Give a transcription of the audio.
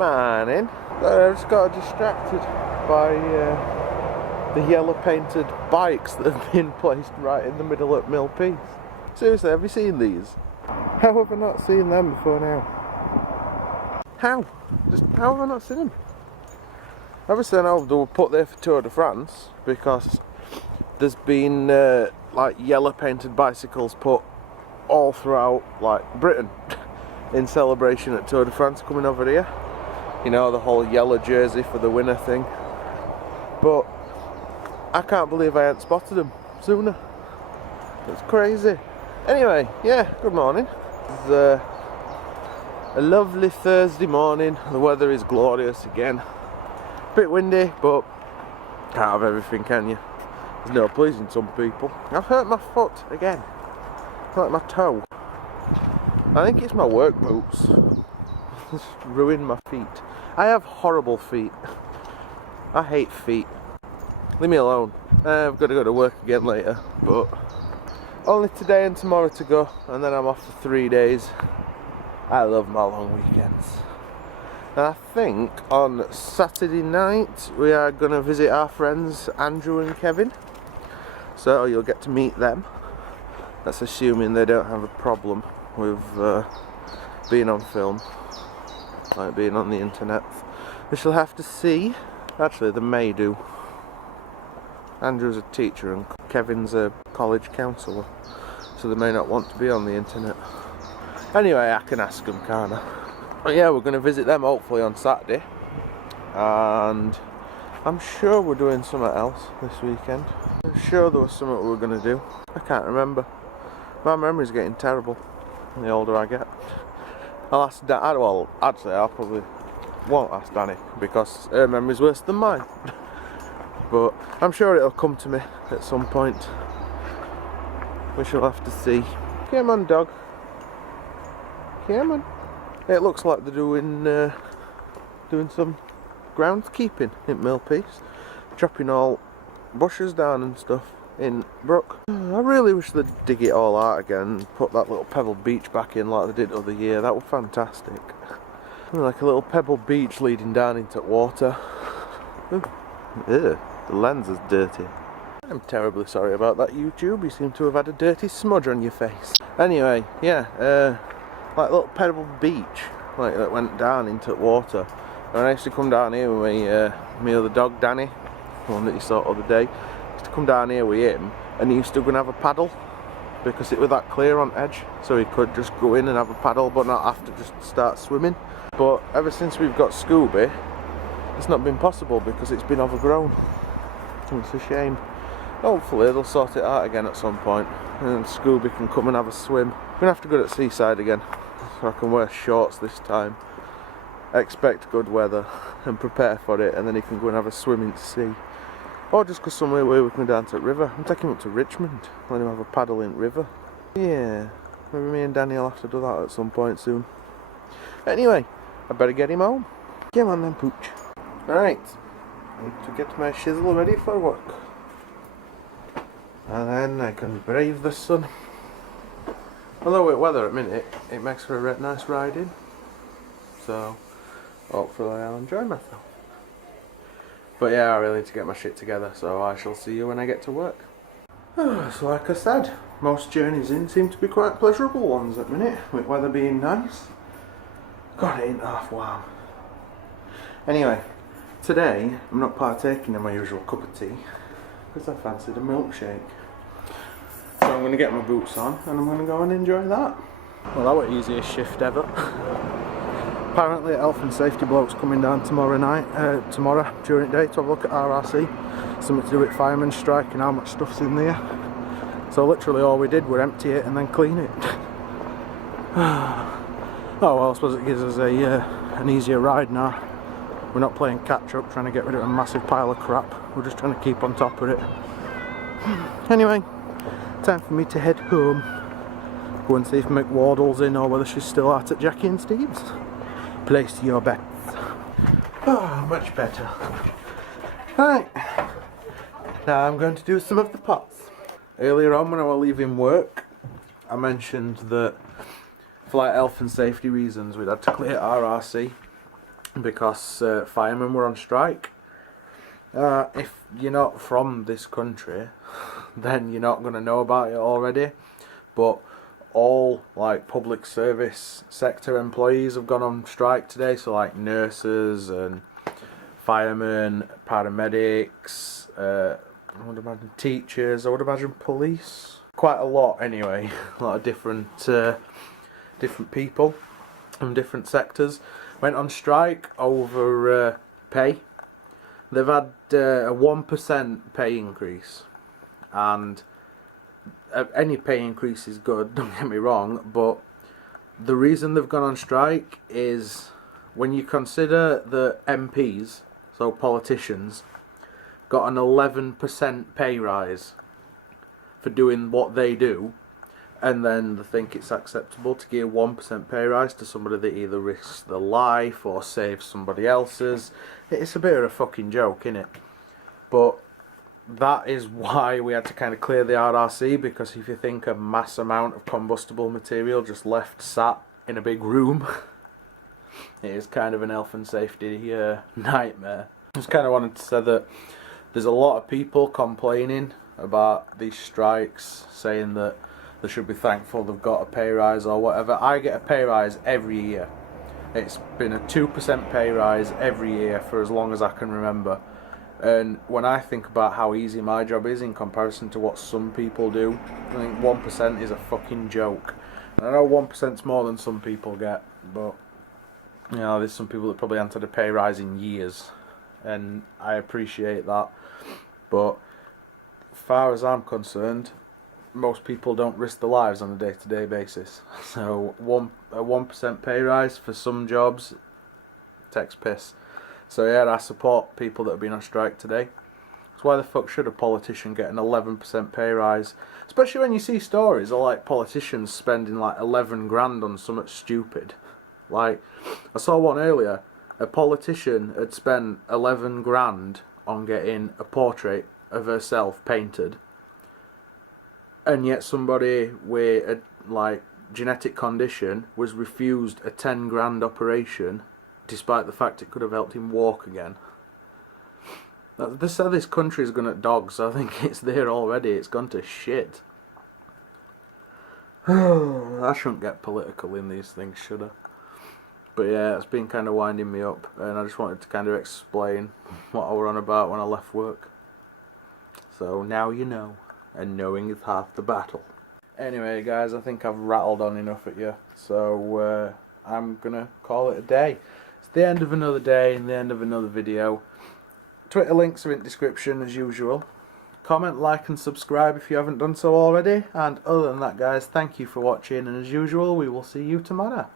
Morning. I just got distracted by the yellow painted bikes that have been placed right in the middle at Mill Peace. Seriously, have you seen these? How have I not seen them before now? How? How have I not seen them? Obviously I know they were put there for Tour de France because there's been like yellow painted bicycles put all throughout like Britain in celebration at Tour de France coming over here. You know, the whole yellow jersey for the winner thing. But I can't believe I hadn't spotted them sooner. It's crazy. Anyway, yeah, good morning. It's a lovely Thursday morning. The weather is glorious again. Bit windy, but can't have everything, can you? There's no pleasing some people. I've hurt my foot again. Like my toe. I think it's my work boots. It's ruined my feet. I have horrible feet. I hate feet. Leave me alone. I've got to go to work again later, but only today and tomorrow to go, and then I'm off for 3 days. I love my long weekends. And I think on Saturday night we are going to visit our friends Andrew and Kevin. So you'll get to meet them. That's assuming they don't have a problem with being on film, like being on the internet. We shall have to see. Actually, they may do. Andrew's a teacher and Kevin's a college counsellor, so they may not want to be on the internet. Anyway, I can ask them, can't I? But yeah, we're going to visit them hopefully on Saturday, and I'm sure we're doing something else this weekend. I'm sure there was something we were going to do. I can't remember. My memory's getting terrible the older I get. I'll ask Dan. Well, actually, I probably won't ask Danny because her memory's worse than mine. But I'm sure it'll come to me at some point. We shall have to see. Come on, dog. Come on. It looks like they're doing some groundskeeping in Mill Peace, chopping all bushes down and stuff in Brook. I really wish they'd dig it all out again and put that little pebble beach back in like they did the other year. That was fantastic. Like a little pebble beach leading down into water. Ew, the lens is dirty. I'm terribly sorry about that, YouTube. You seem to have had a dirty smudge on your face. Anyway, yeah, like a little pebble beach, like that went down into water. And I used to come down here with me other dog Danny, the one that you saw the other day. I used to come down here with him, and he used to go and have a paddle because it was that clear on edge, so he could just go in and have a paddle, but not have to just start swimming. But ever since we've got Scooby, it's not been possible because it's been overgrown. It's a shame. Hopefully they'll sort it out again at some point, and Scooby can come and have a swim. We're gonna have to go to the seaside again, so I can wear shorts this time. Expect good weather and prepare for it, and then he can go and have a swim in the sea. Or just go somewhere where we can go down to the river. I'm taking him up to Richmond, let him have a paddle in the river. Yeah, maybe me and Danny will have to do that at some point soon. Anyway, I better get him home. Come on then, pooch. Right, I need to get my shizzle ready for work. And then I can brave the sun. Although with weather at minute, it makes for a nice ride in. So, hopefully I'll enjoy myself. But yeah, I really need to get my shit together, so I shall see you when I get to work. So like I said, most journeys in seem to be quite pleasurable ones at minute, with weather being nice. God, it ain't half warm. Anyway, today I'm not partaking in my usual cup of tea, because I fancied a milkshake. So I'm going to get my boots on, and I'm going to go and enjoy that. Well, that was the easiest shift ever. Apparently health and safety blokes coming down tomorrow during the day to have a look at RRC. Something to do with firemen strike and how much stuff's in there. So literally all we did was empty it and then clean it. Oh well, I suppose it gives us an easier ride now. We're not playing catch up trying to get rid of a massive pile of crap. We're just trying to keep on top of it. Anyway, time for me to head home. Go and see if McWardle's in or whether she's still out at Jackie and Steve's. Place your bets. Oh, much better. Right, now I'm going to do some of the pots. Earlier on when I was leaving work, I mentioned that for like health and safety reasons we'd had to clear RRC. because firemen were on strike. If you're not from this country, then you're not going to know about it already. But all like public service sector employees have gone on strike today. So like nurses and firemen, paramedics, I would imagine teachers, I would imagine police. Quite a lot anyway. A lot of different people from different sectors went on strike over pay. They've had a 1% pay increase, and any pay increase is good, don't get me wrong, but the reason they've gone on strike is when you consider that MPs, so politicians, got an 11% pay rise for doing what they do, and then they think it's acceptable to give 1% pay rise to somebody that either risks their life or saves somebody else's. It's a bit of a fucking joke, innit? But that is why we had to kind of clear the RRC, because if you think a mass amount of combustible material just left sat in a big room, it is kind of an health and safety nightmare. I just kind of wanted to say that there's a lot of people complaining about these strikes, saying that they should be thankful they've got a pay rise or whatever. I get a pay rise every year. It's been a 2% pay rise every year for as long as I can remember. And when I think about how easy my job is in comparison to what some people do, I think 1% is a fucking joke. And I know 1%'s more than some people get, but you know, there's some people that probably haven't had a pay rise in years, and I appreciate that. But as far as I'm concerned, most people don't risk their lives on a day-to-day basis. So a 1% pay rise for some jobs takes piss. So yeah, I support people that have been on strike today. So why the fuck should a politician get an 11% pay rise? Especially when you see stories of like politicians spending like 11 grand on something stupid. Like, I saw one earlier, a politician had spent 11 grand on getting a portrait of herself painted, and yet somebody with a like genetic condition was refused a 10 grand operation, despite the fact it could have helped him walk again. This how this country is going at dogs. I think it's there already. It's gone to shit. I shouldn't get political in these things, should I? But yeah, it's been kind of winding me up, and I just wanted to kind of explain what I were on about when I left work. So now you know, and knowing is half the battle. Anyway guys, I think I've rattled on enough at you, so I'm gonna call it a day. It's the end of another day and the end of another video. Twitter links are in the description as usual. Comment, like and subscribe if you haven't done so already, and other than that guys, thank you for watching, and as usual we will see you tomorrow.